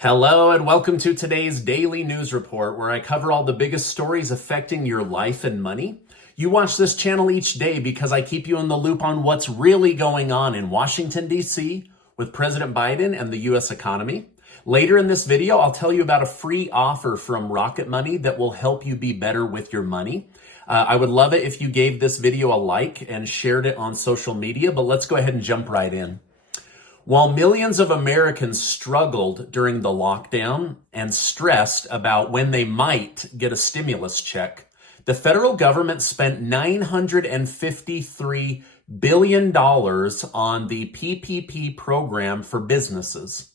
Hello and welcome to today's daily news report where I cover all the biggest stories affecting your life and money. You watch this channel each day because I keep you in the loop on what's really going on in Washington, D.C. with President Biden and the U.S. economy. Later in this video, I'll tell you about a free offer from Rocket Money that will help you be better with your money. I would love it if you gave this video a like and shared it on social media, but let's go ahead and jump right in. While millions of Americans struggled during the lockdown and stressed about when they might get a stimulus check, the federal government spent $953 billion on the PPP program for businesses.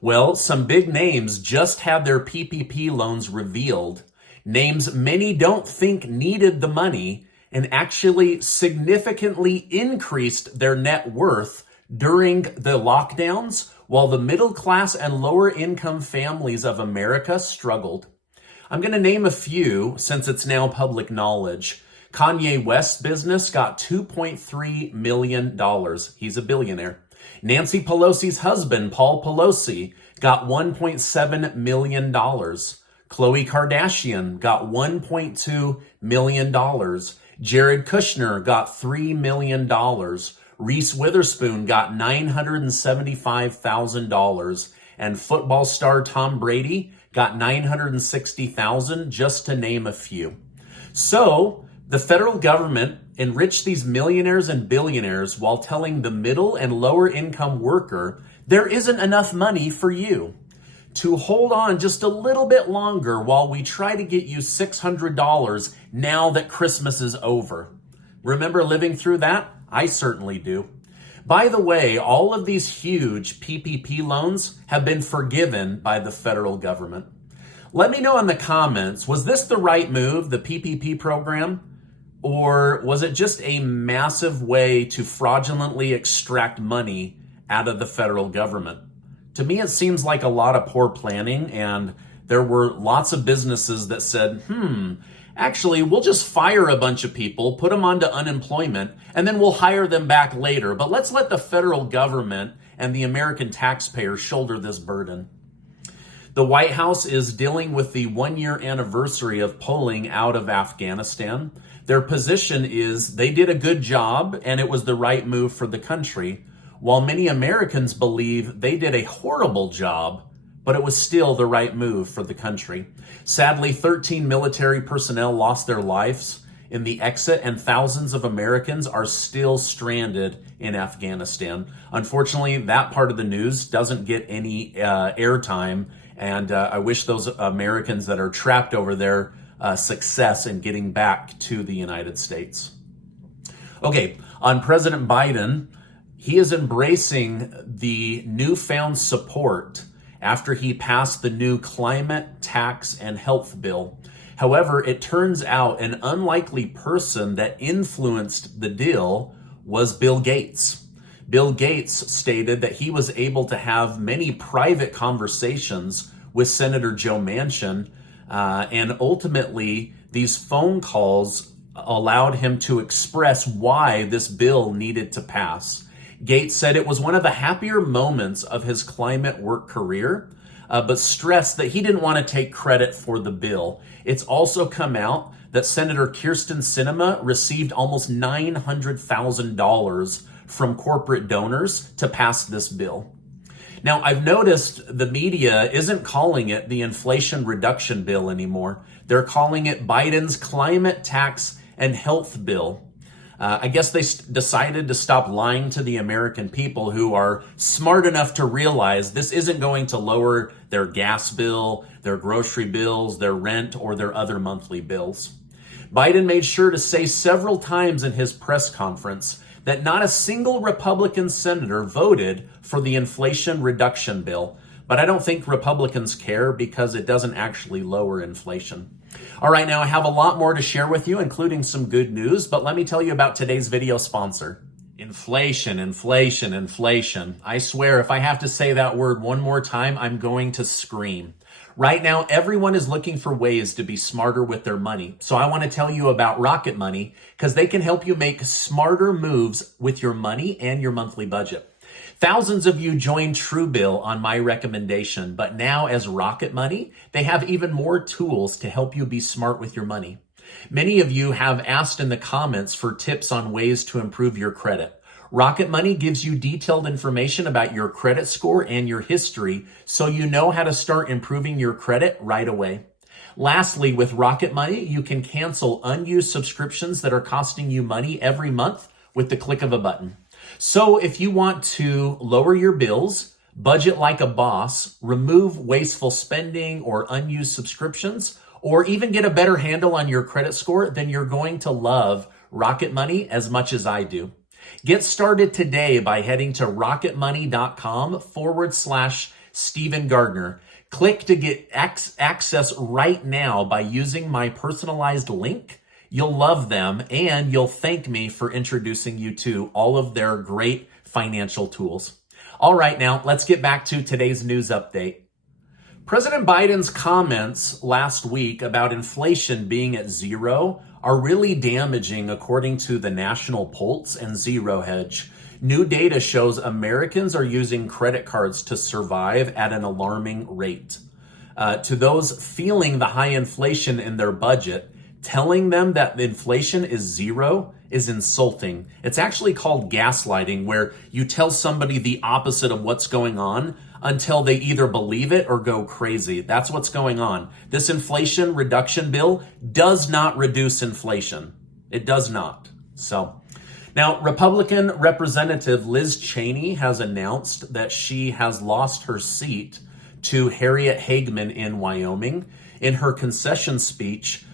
Well, some big names just had their PPP loans revealed, names many don't think needed the money and actually significantly increased their net worth during the lockdowns, while the middle class and lower income families of America struggled. I'm going to name a few since it's now public knowledge. Kanye West's business got $2.3 million. He's a billionaire. Nancy Pelosi's husband, Paul Pelosi, got $1.7 million. Khloe Kardashian got $1.2 million. Jared Kushner got $3 million. Reese Witherspoon got $975,000, and football star Tom Brady got $960,000, just to name a few. So the federal government enriched these millionaires and billionaires while telling the middle and lower income worker there isn't enough money for you. To hold on just a little bit longer while we try to get you $600 now that Christmas is over. Remember living through that? I certainly do. By the way, all of these huge PPP loans have been forgiven by the federal government. Let me know in the comments, was this the right move, the PPP program? Or was it just a massive way to fraudulently extract money out of the federal government? To me, it seems like a lot of poor planning, and there were lots of businesses that said, actually, we'll just fire a bunch of people, put them onto unemployment, and then we'll hire them back later. But let's let the federal government and the American taxpayer shoulder this burden. The White House is dealing with the one-year anniversary of pulling out of Afghanistan. Their position is they did a good job and it was the right move for the country, while many Americans believe they did a horrible job, but it was still the right move for the country. Sadly, 13 military personnel lost their lives in the exit, and thousands of Americans are still stranded in Afghanistan. Unfortunately, that part of the news doesn't get any airtime, and I wish those Americans that are trapped over there success in getting back to the United States. Okay, on President Biden, he is embracing the newfound support after he passed the new climate, tax, and health bill. However, it turns out an unlikely person that influenced the deal was Bill Gates. Bill Gates stated that he was able to have many private conversations with Senator Joe Manchin, and ultimately these phone calls allowed him to express why this bill needed to pass. Gates said it was one of the happier moments of his climate work career, but stressed that he didn't want to take credit for the bill. It's also come out that Senator Kyrsten Sinema received almost $900,000 from corporate donors to pass this bill. Now, I've noticed the media isn't calling it the Inflation Reduction Bill anymore. They're calling it Biden's Climate, Tax, and Health Bill. I guess they decided to stop lying to the American people who are smart enough to realize this isn't going to lower their gas bill, their grocery bills, their rent, or their other monthly bills. Biden made sure to say several times in his press conference that not a single Republican senator voted for the Inflation Reduction Bill. But I don't think Republicans care because it doesn't actually lower inflation. All right, now I have a lot more to share with you, including some good news, but let me tell you about today's video sponsor. Inflation, inflation, inflation. I swear, if I have to say that word one more time, I'm going to scream. Right now, everyone is looking for ways to be smarter with their money. So I want to tell you about Rocket Money because they can help you make smarter moves with your money and your monthly budget. Thousands of you joined Truebill on my recommendation, but now as Rocket Money, they have even more tools to help you be smart with your money. Many of you have asked in the comments for tips on ways to improve your credit. Rocket Money gives you detailed information about your credit score and your history, so you know how to start improving your credit right away. Lastly, with Rocket Money, you can cancel unused subscriptions that are costing you money every month with the click of a button. So if you want to lower your bills, budget like a boss, remove wasteful spending or unused subscriptions, or even get a better handle on your credit score, then you're going to love Rocket Money as much as I do. Get started today by heading to rocketmoney.com/Stephen Gardner. Click to get access right now by using my personalized link. You'll love them, and you'll thank me for introducing you to all of their great financial tools. All right, now let's get back to today's news update. President Biden's comments last week about inflation being at zero are really damaging, according to the National Pulse and Zero Hedge. New data shows Americans are using credit cards to survive at an alarming rate. To those feeling the high inflation in their budget, telling them that inflation is zero is insulting. It's actually called gaslighting, where you tell somebody the opposite of what's going on until they either believe it or go crazy. That's what's going on. This inflation reduction bill does not reduce inflation. It does not. Now, Republican Representative Liz Cheney has announced that she has lost her seat to Harriet Hageman in Wyoming. In her concession speech,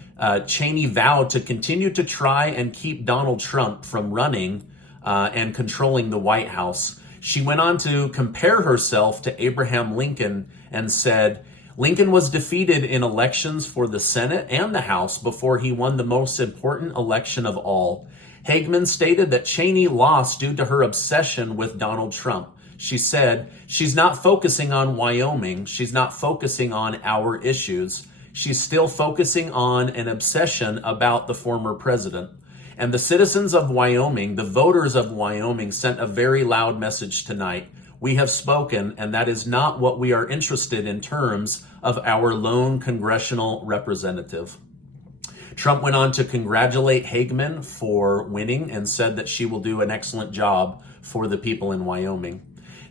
Cheney vowed to continue to try and keep Donald Trump from running and controlling the White House. She went on to compare herself to Abraham Lincoln and said, Lincoln was defeated in elections for the Senate and the House before he won the most important election of all. Hageman stated that Cheney lost due to her obsession with Donald Trump. She said, she's not focusing on Wyoming. She's not focusing on our issues. She's still focusing on an obsession about the former president. And the citizens of Wyoming, the voters of Wyoming, sent a very loud message tonight. We have spoken, and that is not what we are interested in terms of our lone congressional representative. Trump went on to congratulate Hageman for winning and said that she will do an excellent job for the people in Wyoming.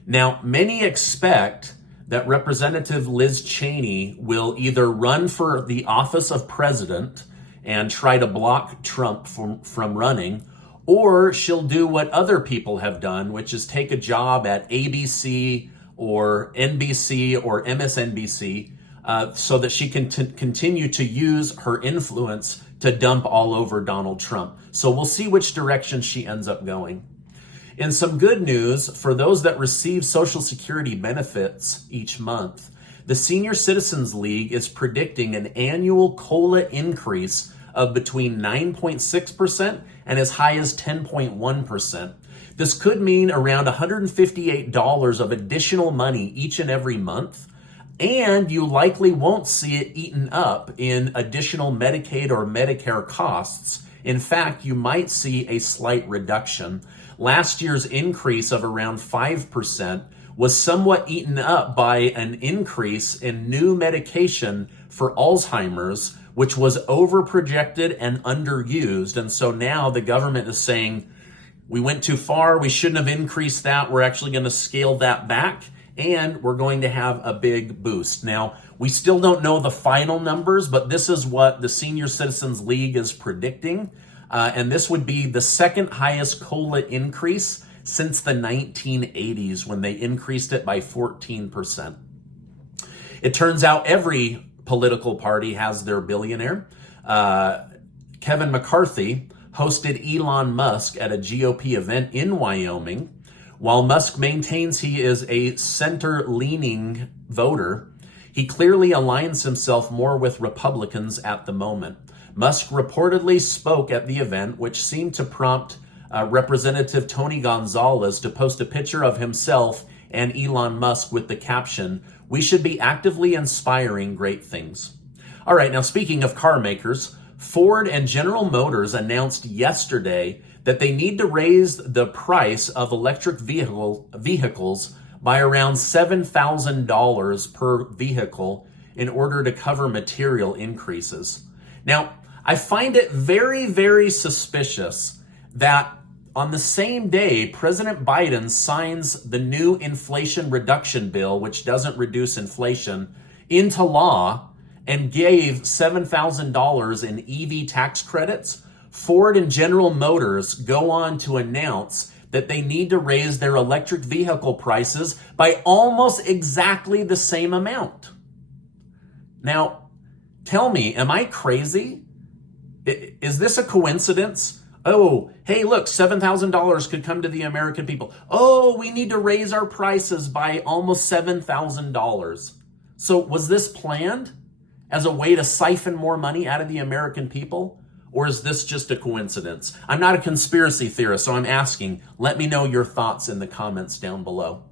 Now, many expect that Representative Liz Cheney will either run for the office of president and try to block Trump from running, or she'll do what other people have done, which is take a job at ABC or NBC or MSNBC so that she can continue to use her influence to dump all over Donald Trump. So we'll see which direction she ends up going. In some good news, for those that receive Social Security benefits each month, the Senior Citizens League is predicting an annual COLA increase of between 9.6% and as high as 10.1%. This could mean around $158 of additional money each and every month, and you likely won't see it eaten up in additional Medicaid or Medicare costs. In fact, you might see a slight reduction. Last year's increase of around 5% was somewhat eaten up by an increase in new medication for Alzheimer's, which was overprojected and underused. And so now the government is saying, we went too far, we shouldn't have increased that, we're actually going to scale that back, and we're going to have a big boost. Now, we still don't know the final numbers, but this is what the Senior Citizens League is predicting. And this would be the second highest COLA increase since the 1980s, when they increased it by 14%. It turns out every political party has their billionaire. Kevin McCarthy hosted Elon Musk at a GOP event in Wyoming. While Musk maintains he is a center-leaning voter, he clearly aligns himself more with Republicans at the moment. Musk reportedly spoke at the event, which seemed to prompt Representative Tony Gonzalez to post a picture of himself and Elon Musk with the caption, "We should be actively inspiring great things." All right, now speaking of car makers, Ford and General Motors announced yesterday that they need to raise the price of electric vehicles by around $7,000 per vehicle in order to cover material increases. Now, I find it very, very suspicious that on the same day President Biden signs the new Inflation Reduction Bill, which doesn't reduce inflation, into law and gave $7,000 in EV tax credits, Ford and General Motors go on to announce that they need to raise their electric vehicle prices by almost exactly the same amount. Now, tell me, am I crazy? Is this a coincidence? Oh, hey, look, $7,000 could come to the American people. Oh, we need to raise our prices by almost $7,000. So was this planned as a way to siphon more money out of the American people? Or is this just a coincidence? I'm not a conspiracy theorist, so I'm asking. Let me know your thoughts in the comments down below.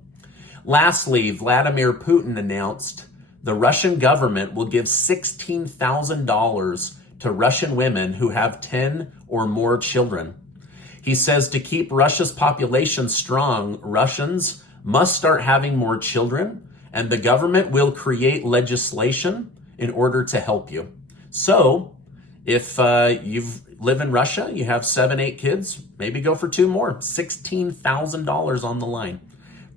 Lastly, Vladimir Putin announced the Russian government will give $16,000 to Russian women who have 10 or more children. He says to keep Russia's population strong, Russians must start having more children, and the government will create legislation in order to help you. So, if you live in Russia, you have 7, 8 kids, maybe go for 2 more. $16,000 on the line.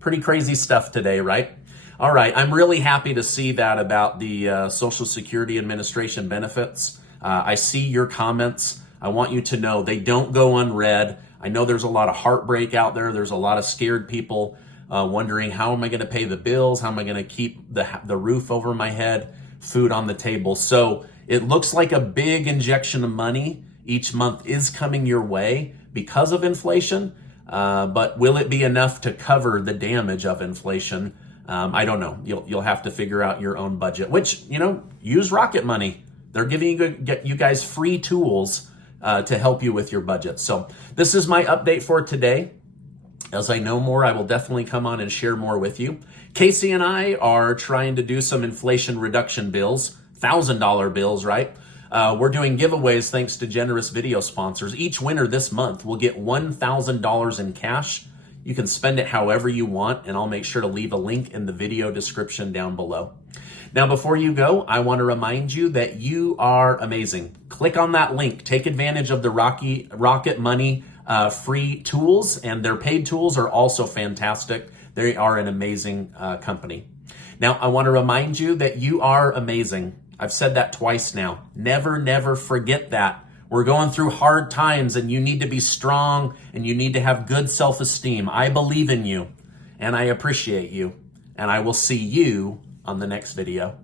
Pretty crazy stuff today, right? All right, I'm really happy to see that about the Social Security Administration benefits. I see your comments. I want you to know they don't go unread. I know there's a lot of heartbreak out there. There's a lot of scared people wondering, how am I going to pay the bills? How am I going to keep the roof over my head, food on the table? So it looks like a big injection of money each month is coming your way because of inflation. But will it be enough to cover the damage of inflation? I don't know. You'll have to figure out your own budget, which, use Rocket Money. They're giving you guys free tools to help you with your budget. So this is my update for today. As I know more, I will definitely come on and share more with you. Casey and I are trying to do some inflation reduction bills, $1,000 bills, right? We're doing giveaways thanks to generous video sponsors. Each winner this month will get $1,000 in cash. You can spend it however you want, and I'll make sure to leave a link in the video description down below. Now, before you go, I want to remind you that you are amazing. Click on that link. Take advantage of the Rocket Money free tools, and their paid tools are also fantastic. They are an amazing company. Now, I want to remind you that you are amazing. I've said that twice now. Never, never forget that. We're going through hard times, and you need to be strong, and you need to have good self-esteem. I believe in you, and I appreciate you, and I will see you on the next video.